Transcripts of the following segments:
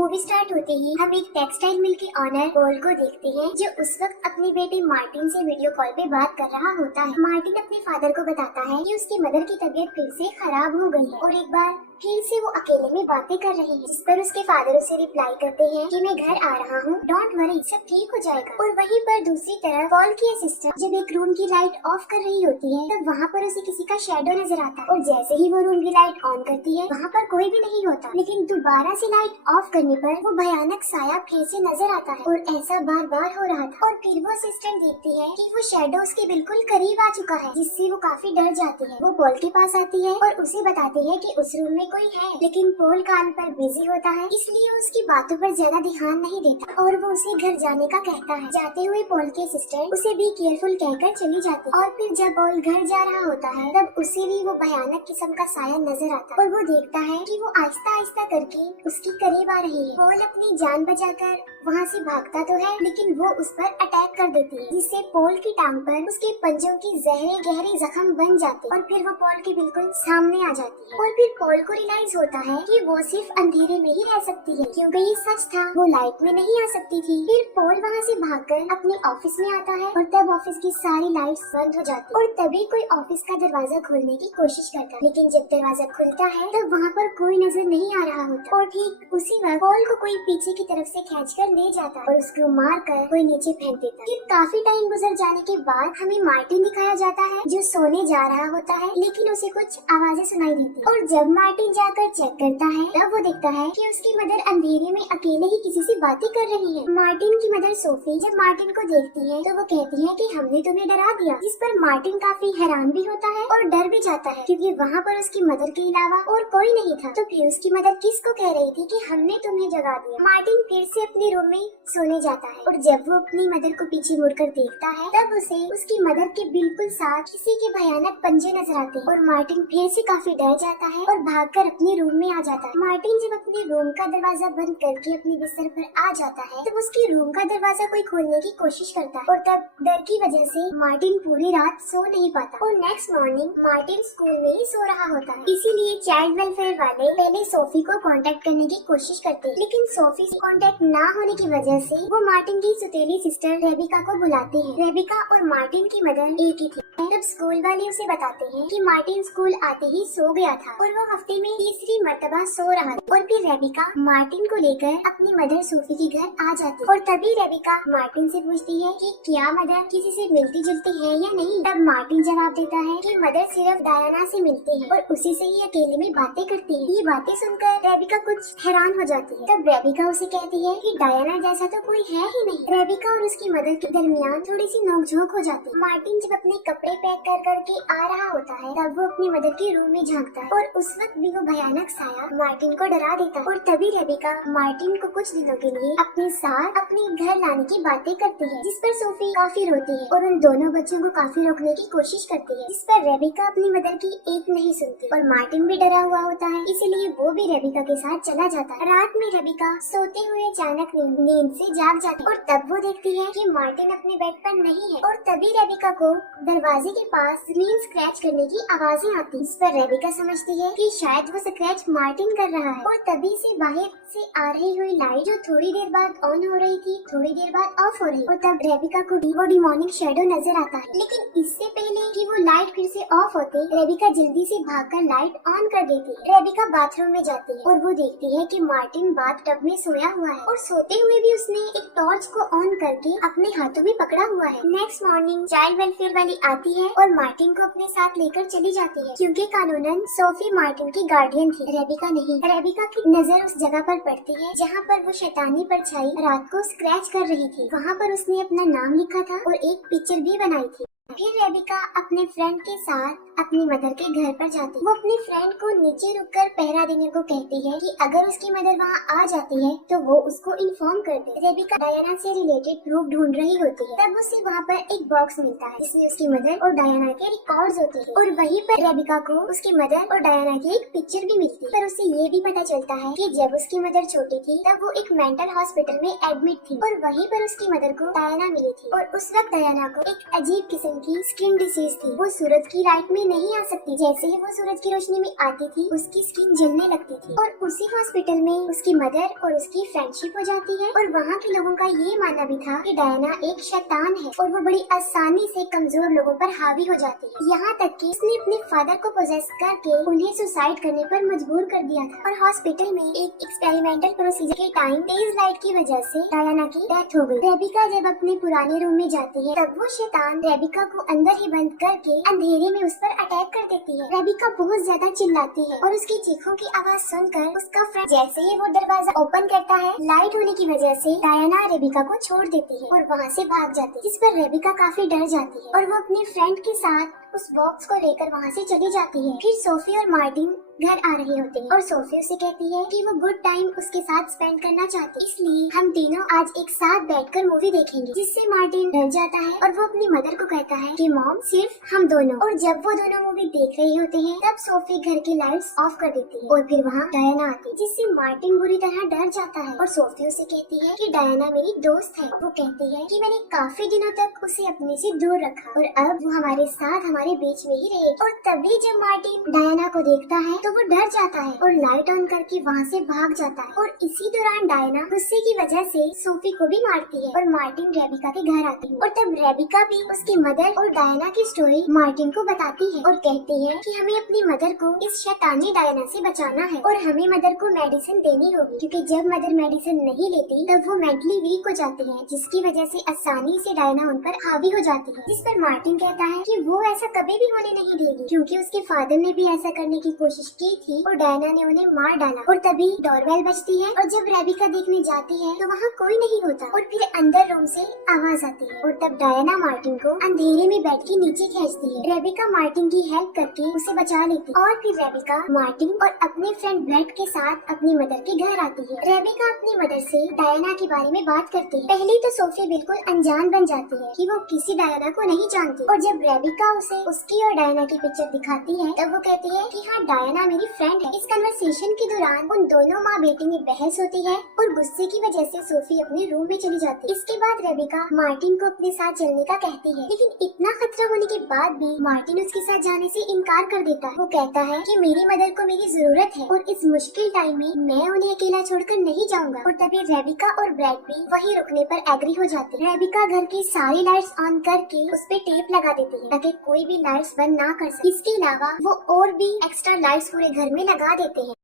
Movie start होते ही हम एक टेक्सटाइल मिल के ऑनर पॉल को देखते हैं, जो उस वक्त अपने बेटे मार्टिन से वीडियो कॉल पे बात कर रहा होता है। मार्टिन अपने फादर को बताता है कि उसकी मदर की तबीयत फिर से खराब हो गई है और एक बार फिर से वो अकेले में बातें कर रहे हैं, जिस पर उसके फादर उसे रिप्लाई करते हैं कि मैं घर आ रहा हूँ, डोंट वरी, सब ठीक हो जाएगा। और वहीं पर दूसरी तरफ पॉल की असिस्टेंट जब एक रूम की लाइट ऑफ कर रही होती है, तब वहाँ पर उसे किसी का शैडो नजर आता है और जैसे ही वो रूम की लाइट ऑन करती है, वहाँ पर कोई भी नहीं होता, लेकिन दोबारा से लाइट ऑफ करने पर वो भयानक साया फिर से नजर आता है और ऐसा बार बार हो रहा था। और फिर वो असिस्टेंट देखती है कि वो शैडो उसके बिल्कुल करीब आ चुका है, जिससे वो काफी डर जाती है। वो पॉल के पास आती है और उसे बताती है कि उस रूम में कोई है, लेकिन पॉल काम पर बिजी होता है, इसलिए उसकी बातों पर ज्यादा ध्यान नहीं देता और वो उसे घर जाने का कहता है। जाते हुए पॉल के असिस्टेंट उसे बी केयरफुल कहकर चली जाती है और फिर जब पॉल घर जा रहा होता है, तब उसे भी वो भयानक किस्म का साया नजर आता है और वो देखता है कि वो आहिस्ता आहिस्ता करके उसके करीब आ रही है। पॉल अपनी जान बचाकर वहाँ से भागता तो है, लेकिन वो उस पर अटैक कर देती है, जिससे पॉल की टांग पर उसके पंजों की गहरे जख्म बन जाते और फिर वो पॉल के बिल्कुल सामने आ जाती है। और फिर पॉल को रियलाइज होता है कि वो सिर्फ अंधेरे में ही रह सकती है, क्योंकि ये सच था, वो लाइट में नहीं आ सकती थी। फिर पॉल वहाँ से भागकर अपने ऑफिस में आता है और तब ऑफिस की सारी लाइट्स बंद हो जाती और तभी कोई ऑफिस का दरवाजा खोलने की कोशिश करता है, लेकिन जब दरवाजा खुलता है तब वहाँ पर कोई नजर नहीं आ रहा होता और ठीक उसी वक्त पॉल को कोई पीछे की तरफ से खींचकर ले जाता और उसको मारकर कोई नीचे फेंक देता। फिर काफी टाइम गुजर जाने के बाद हमें मार्टिन दिखाया जाता है, जो सोने जा रहा होता है, लेकिन उसे कुछ आवाजें सुनाई देती और जब मार्टिन जाकर चेक करता है, तब वो देखता है कि उसकी मदर अंधेरे में अकेले ही किसी से बातें कर रही है। मार्टिन की मदर सोफी जब मार्टिन को देखती है, तो वो कहती है कि हमने तुम्हें डरा दिया, जिस पर मार्टिन काफी हैरान भी होता है और डर भी जाता है, क्योंकि वहाँ पर उसकी मदर के अलावा और कोई नहीं था। तो फिर उसकी मदर किसको कह रही थी कि हमने तुम्हें जगा दिया। मार्टिन फिर से अपने रूम में सोने जाता है और जब वो अपनी मदर को पीछे मुड़कर देखता है, तब उसे उसकी मदर के बिल्कुल साथ किसी के भयानक पंजे नजर आते हैं और मार्टिन फिर से काफी डर जाता है और भागकर अपने रूम में आ जाता है। मार्टिन जब अपने रूम का दरवाजा बंद करके अपने बिस्तर पर आ जाता है, तब उसके रूम का दरवाजा कोई खोलने की कोशिश करता है और तब डर की वजह से मार्टिन पूरी रात सो नहीं पाता और नेक्स्ट मॉर्निंग मार्टिन स्कूल में ही सो रहा होता है। इसीलिए चाइल्ड वेलफेयर वाले पहले सोफी को कांटेक्ट करने की कोशिश करते हैं, लेकिन सोफी से कांटेक्ट ना होने की वजह से वो मार्टिन की सौतेली सिस्टर रेबिका को बुलाती है। रेबिका और मार्टिन की मदर एक ही थी। तब स्कूल वाले उसे बताते हैं कि मार्टिन स्कूल आते ही सो गया था और वो हफ्ते में तीसरी मर्तबा सो रहा था। और फिर रेबिका मार्टिन को लेकर अपनी मदर सोफी के घर आ जाती है और तभी रेबिका मार्टिन से पूछती है कि क्या मदर किसी से मिलती जुलती है या नहीं। तब मार्टिन जवाब देता है कि मदर सिर्फ डायना से मिलती है और उसी से ही अकेले में बातें करती है। ये बातें सुनकर रेबिका कुछ हैरान हो जाती है। तब रेबिका उसे कहती है कि डायना जैसा तो कोई है ही नहीं। रेबिका और उसकी मदर के दरमियान थोड़ी सी नोकझोंक हो जाती है। मार्टिन जब अपने कपड़े पैक कर करके आ रहा होता है, तब वो अपनी मदर के रूम में झांकता है और उस वक्त भी वो भयानक साया मार्टिन को डरा देता है और तभी रेबिका मार्टिन को कुछ दिनों के लिए अपने साथ अपने घर लाने की बातें करती है, जिस पर सोफी काफी रोती है और उन दोनों बच्चों को काफी रोकने की कोशिश करती है, जिस पर रेबिका अपनी मदर की एक नहीं सुनती और मार्टिन भी डरा हुआ होता है, इसीलिए वो भी रेबिका के साथ चला जाता है। रात में रेबिका सोते हुए अचानक नींद से जाग जाती है और तब वो देखती है कि मार्टिन अपने बेड पर नहीं है और तभी रेबिका को दरवाजे के पास जमीन स्क्रैच करने की आवाजें आती, इस पर रेबिका समझती है कि शायद वो स्क्रैच मार्टिन कर रहा है और तभी से बाहर से आ रही हुई लाइट जो थोड़ी देर बाद ऑन हो रही थी, थोड़ी देर बाद ऑफ हो रही और तब रेबिका को वो डिमोनिक शैडो नजर आता है। लेकिन इससे पहले कि वो लाइट फिर से ऑफ होते, रेबिका जल्दी से भागकर लाइट ऑन कर देती है। रेबिका बाथरूम में जाती है और वो देखती है कि मार्टिन बाथ टब में सोया हुआ है और सोते हुए भी उसने एक टॉर्च को ऑन करके अपने हाथों में पकड़ा हुआ है। नेक्स्ट मॉर्निंग चाइल्ड वेलफेयर वाली आती है और मार्टिन को अपने साथ लेकर चली जाती है, क्योंकि कानूनन सोफी मार्टिन की गार्डियन थी, रेबिका नहीं। रेबिका की नजर उस जगह पर पड़ती है जहाँ पर वो शैतानी परछाई रात को स्क्रैच कर रही थी। वहाँ पर उसने अपना नाम लिखा था और एक पिक्चर भी बनाई थी। फिर रेबिका अपने फ्रेंड के साथ अपनी मदर के घर पर जाती है। वो अपने फ्रेंड को नीचे रुककर पहरा देने को कहती है कि अगर उसकी मदर वहाँ आ जाती है तो वो उसको इन्फॉर्म कर दे। रेबिका डायना से रिलेटेड प्रूफ ढूंढ रही होती है, तब उसे वहाँ पर एक बॉक्स मिलता है जिसमें उसकी मदर और डायना के रिकॉर्ड्स होते हैं और वहीं पर रेबिका को उसकी मदर और डायना की एक पिक्चर भी मिलती है। पर उसे ये भी पता चलता है कि जब उसकी मदर छोटी थी तब वो एक मेंटल हॉस्पिटल में एडमिट थी और वहीं पर उसकी मदर को डायना मिली थी और उस वक्त डायना को एक अजीब किस्म की स्किन डिसीज थी। वो सूरज की लाइट में नहीं आ सकती। जैसे ही वो सूरज की रोशनी में आती थी उसकी स्किन जलने लगती थी और उसी हॉस्पिटल में उसकी मदर और उसकी फ्रेंडशिप हो जाती है। और वहाँ के लोगों का ये मानना भी था कि डायना एक शैतान है और वो बड़ी आसानी से कमजोर लोगों पर हावी हो जाती है। यहाँ तक कि उसने अपने फादर को पोजेस करके उन्हें सुसाइड करने पर मजबूर कर दिया था। और हॉस्पिटल में एक एक्सपेरिमेंटल प्रोसीजर के टाइम तेज लाइट की वजह से डायना की डेथ हो गई। रेबिका जब अपने पुराने रूम में जाती है तब वो शैतान रेबिका को अंदर ही बंद करके अंधेरे में उस पर अटैक कर देती है। रेबिका बहुत ज्यादा चिल्लाती है और उसकी चीखों की आवाज सुनकर उसका फ्रेंड जैसे ही वो दरवाजा ओपन करता है, लाइट होने की वजह से डायना रेबिका को छोड़ देती है और वहाँ से भाग जाती है, जिस पर रेबिका काफी डर जाती है और वो अपने फ्रेंड के साथ उस बॉक्स को लेकर वहाँ से चली जाती है। फिर सोफी और मार्टिन घर आ रहे होते हैं और सोफी उसे कहती है कि वो गुड टाइम उसके साथ स्पेंड करना चाहती है, इसलिए हम तीनों आज एक साथ बैठकर मूवी देखेंगे। जिससे मार्टिन डर जाता है और वो अपनी मदर को कहता है कि मॉम सिर्फ हम दोनों। और जब वो दोनों मूवी देख रहे होते हैं तब सोफी घर की लाइट्स ऑफ कर देती है और फिर वहाँ डायना आती है, जिससे मार्टिन बुरी तरह डर जाता है और सोफी उसे कहती है कि डायना मेरी दोस्त है। वो कहती है कि मैंने काफी दिनों तक उसे अपने से दूर रखा और अब वो हमारे साथ हमारे बीच में ही रहेगी। और तभी जब मार्टिन डायना को देखता है तो वो डर जाता है और लाइट ऑन करके वहाँ से भाग जाता है। और इसी दौरान डायना गुस्से की वजह से सोफी को भी मारती है और मार्टिन रेबिका के घर आती है। और तब रेबिका भी उसकी मदर और डायना की स्टोरी मार्टिन को बताती है और कहती है कि हमें अपनी मदर को इस शैतानी डायना से बचाना है और हमें मदर को मेडिसिन देनी होगी, क्योंकि जब मदर मेडिसिन नहीं लेती तब वो मेंटली वीक हो जाती है, जिसकी वजह से आसानी से डायना उन पर हावी हो जाती है। जिस पर मार्टिन कहता है कि वो ऐसा कभी भी होने नहीं देगी, क्योंकि उसके फादर ने भी ऐसा करने की कोशिश की थी और डायना ने उन्हें मार डाला। और तभी डोरबेल बजती है और जब रेबिका देखने जाती है तो वहाँ कोई नहीं होता और फिर अंदर रूम से आवाज आती है और तब डायना मार्टिन को अंधेरे में बैठ के नीचे खींचती है। रेबिका मार्टिन की हेल्प करके उसे बचा लेती है और फिर रेबिका मार्टिन और अपने फ्रेंड ब्रेट के साथ अपनी मदर के घर आती है। रेबिका अपनी मदर से डायना के बारे में बात करती है। पहले तो सोफी बिल्कुल अनजान बन जाती है कि वो किसी डायना को नहीं जानती और जब रेबिका उसे उसकी और डायना की पिक्चर दिखाती है तब वो कहती है कि हाँ डायना मेरी फ्रेंड है। इस कन्वर्सेशन के दौरान उन दोनों माँ बेटी में बहस होती है और गुस्से की वजह से सोफी अपने रूम में चली जाती है। इसके बाद रेबिका मार्टिन को अपने साथ चलने का कहती है, लेकिन इतना खतरा होने के बाद भी मार्टिन उसके साथ जाने से इनकार कर देता है। वो कहता है कि मेरी मदर को मेरी जरूरत है और इस मुश्किल टाइम में मैं उन्हें अकेला छोड़कर नहीं जाऊंगा। और तभी रेबिका और ब्रैड भी वही रुकने पर एग्री हो जाते हैं। रेबिका घर की सारी लाइट्स ऑन करके उस पे टेप लगा देती है ताकि कोई भी लाइट्स बंद ना कर सके। इसके अलावा वो और भी एक्स्ट्रा लाइट्स पूरे घर में लगा देते हैं।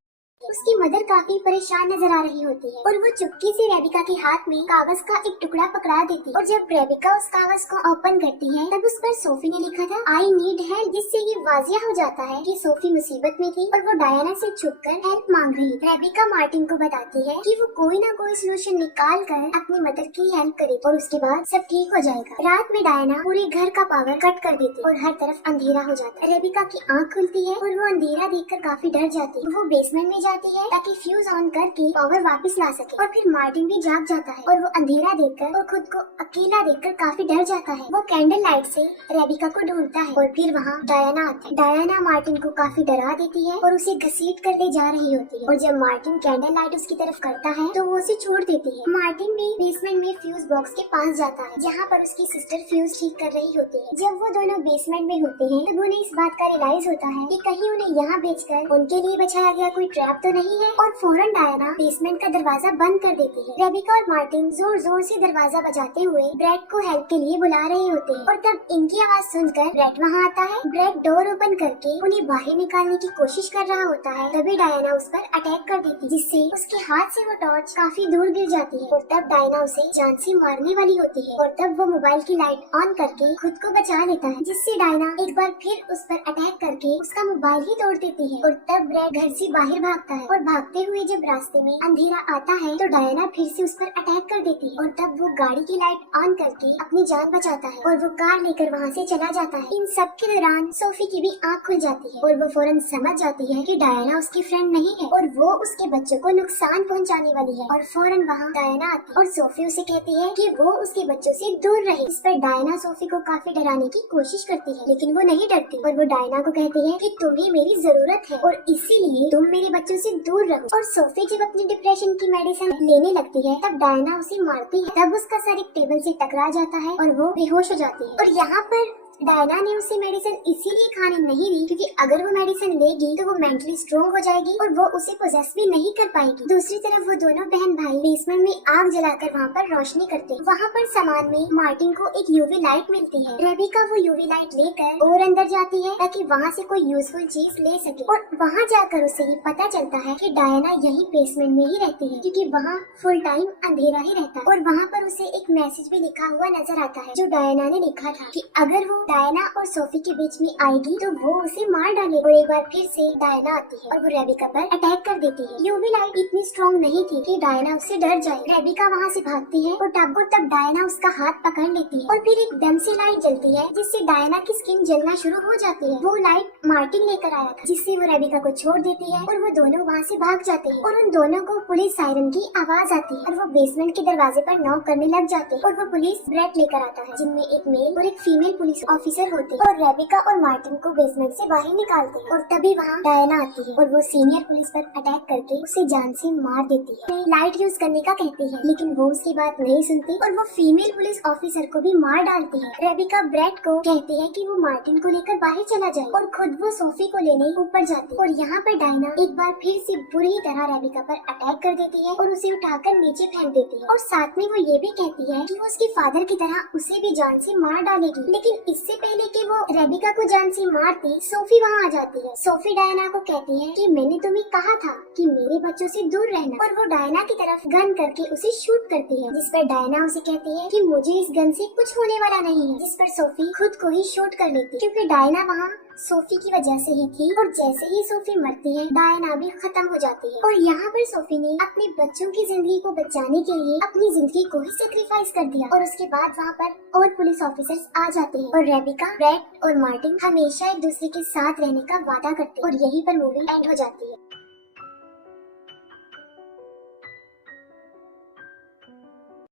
उसकी मदर काफी परेशान नजर आ रही होती है और वो चुपके से रेबिका के हाथ में कागज का एक टुकड़ा पकड़ा देती है और जब रेबिका उस कागज को ओपन करती है तब उस पर सोफी ने लिखा था आई नीड हेल्प, जिससे ये वाजिया हो जाता है कि सोफी मुसीबत में थी और वो डायना से छुपकर हेल्प मांग रही है। रेबिका मार्टिन को बताती है कि वो कोई ना कोई सोल्यूशन निकाल कर अपनी मदर की हेल्प करे और उसके बाद सब ठीक हो जाएगा। रात में डायना पूरे घर का पावर कट कर देती है और हर तरफ अंधेरा हो जाता है। रेबिका की आँख खुलती है और वो अंधेरा देखकर काफी डर जाती है। वो बेसमेंट में जाती है ताकि फ्यूज ऑन करके पावर वापस ला सके और फिर मार्टिन भी जाग जाता है और वो अंधेरा देखकर और खुद को अकेला देखकर काफी डर जाता है। वो कैंडल लाइट से रेबिका को ढूंढता है और फिर वहाँ डायना आती है। डायना मार्टिन को काफी डरा देती है और उसे घसीट कर ले जा रही होती है और जब मार्टिन कैंडल लाइट उसकी तरफ करता है तो वो उसे छोड़ देती है। मार्टिन भी बेसमेंट में फ्यूज बॉक्स के पास जाता है जहाँ पर उसकी सिस्टर फ्यूज ठीक कर रही होती है। जब वो दोनों बेसमेंट में होते हैं तब उन्हें इस बात का रियलाइज होता है कि कहीं उन्हें यहाँ भेजकर उनके लिए बचाया गया कोई ट्रैप तो नहीं है और फौरन डायना बेसमेंट का दरवाजा बंद कर देती है। रेबिका और मार्टिन जोर जोर से दरवाजा बजाते हुए ब्रेड को हेल्प के लिए बुला रहे होते हैं और तब इनकी आवाज सुनकर ब्रेड वहाँ आता है। ब्रेड डोर ओपन करके उन्हें बाहर निकालने की कोशिश कर रहा होता है, तभी डायना उस पर अटैक कर देती है जिससे उसके हाथ से वो टॉर्च काफी दूर गिर जाती है और तब डायना उसे जान से मारने वाली होती है और तब वो मोबाइल की लाइट ऑन करके खुद को बचा लेता है, जिससे डायना एक बार फिर उस पर अटैक करके उसका मोबाइल ही तोड़ देती है और तब ब्रेड घर से बाहर भागता है और भागते हुए जब रास्ते में अंधेरा आता है तो डायना फिर से उस पर अटैक कर देती है और तब वो गाड़ी की लाइट ऑन करके अपनी जान बचाता है और वो कार लेकर वहाँ से चला जाता है। इन सब के दौरान सोफी की भी आँख खुल जाती है और वो फौरन समझ जाती है कि डायना उसकी फ्रेंड नहीं है और वो उसके बच्चों को नुकसान पहुँचाने वाली है और फौरन वहाँ डायना आती है और सोफी उसे कहती है कि वो उसके बच्चों से दूर रहे। इस पर डायना सोफी को काफी डराने की कोशिश करती है लेकिन वो नहीं डरती और वो डायना को कहती है कि तुम्हें मेरी जरूरत है और इसीलिए तुम मेरे बच्चों से दूर रहो। और सोफी जब अपनी डिप्रेशन की मेडिसिन लेने लगती है तब डायना उसे मारती है। तब उसका सर एक टेबल से टकरा जाता है और वो बेहोश हो जाती है और यहाँ पर डायना ने उसे मेडिसिन इसीलिए खाने नहीं दी क्योंकि अगर वो मेडिसिन लेगी तो वो मेंटली स्ट्रॉन्ग हो जाएगी और वो उसे पोजेस भी नहीं कर पाएगी। दूसरी तरफ वो दोनों बहन भाई बेसमेंट में आग जलाकर वहाँ पर रोशनी करते हैं। वहाँ पर सामान में मार्टिन को एक यूवी लाइट मिलती है। रेबिका वो यूवी लाइट लेकर और अंदर जाती है ताकि वहाँ से कोई यूजफुल चीज ले सके और वहाँ जाकर उसे ये पता चलता है कि डायना यही बेसमेंट में ही रहती है क्योंकि वहाँ फुल टाइम अंधेरा ही रहता है। और वहाँ पर उसे एक मैसेज भी लिखा हुआ नजर आता है जो डायना ने लिखा था कि अगर वो डायना और सोफी के बीच में आएगी तो वो उसे मार डालेगी। और एक बार फिर से डायना आती है और वो रेबिका पर अटैक कर देती है। यूवी लाइट इतनी स्ट्रॉन्ग नहीं थी कि डायना उससे डर जाए। रेबिका वहाँ से भागती है और तब डायना उसका हाथ पकड़ लेती है और फिर एकदम से लाइट जलती है जिससे डायना की स्किन जलना शुरू हो जाती है। वो लाइट मार्टिन लेकर आया था जिससे वो रेबिका को छोड़ देती है और वो दोनों वहाँ से भाग जाते हैं। और उन दोनों को पुलिस सायरन की आवाज आती है और वो बेसमेंट के दरवाजे पर नॉक करने लग जाते हैं। और वो पुलिस ब्रेट लेकर आता है जिनमें एक मेल और एक फीमेल पुलिस ऑफिसर होते हैं और रेबिका और मार्टिन को बेसमेंट से बाहर निकालते हैं। और तभी वहाँ डायना आती है और वो सीनियर पुलिस पर अटैक करके उसे जान से मार देती है। लाइट यूज करने का कहती है लेकिन वो उसकी बात नहीं सुनती और वो फीमेल पुलिस ऑफिसर को भी मार डालती है। रेबिका ब्रेट को कहती है कि वो मार्टिन को लेकर बाहर चला जाए और खुद वो सोफी को लेने ऊपर जाती है। और यहाँ पर डायना एक बार फिर से बुरी तरह रेबिका पर अटैक कर देती है और उसे उठाकर नीचे फेंक देती है। और साथ में वो ये भी कहती है कि वो उसके फादर की तरह उसे भी जान से मार डालेगी। लेकिन इससे पहले कि वो रेबिका को जान से मारती सोफी वहाँ आ जाती है। सोफी डायना को कहती है कि मैंने तुम्हें कहा था कि मेरे बच्चों से दूर रहना। और वो डायना की तरफ गन करके उसे शूट करती है जिस पर डायना उसे कहती है कि मुझे इस गन से कुछ होने वाला नहीं है। जिस पर सोफी खुद को ही शूट कर लेती क्योंकि डायना वहाँ सोफी की वजह से ही थी। और जैसे ही सोफी मरती है डायना भी खत्म हो जाती है। और यहाँ पर सोफी ने अपने बच्चों की जिंदगी को बचाने के लिए अपनी जिंदगी को ही सेक्रीफाइस कर दिया। और उसके बाद वहाँ पर और पुलिस ऑफिसर्स आ जाते हैं और रेबिका, ब्रेट और मार्टिन हमेशा एक दूसरे के साथ रहने का वादा करते हैं और यहीं पर मूवी एंड हो जाती है।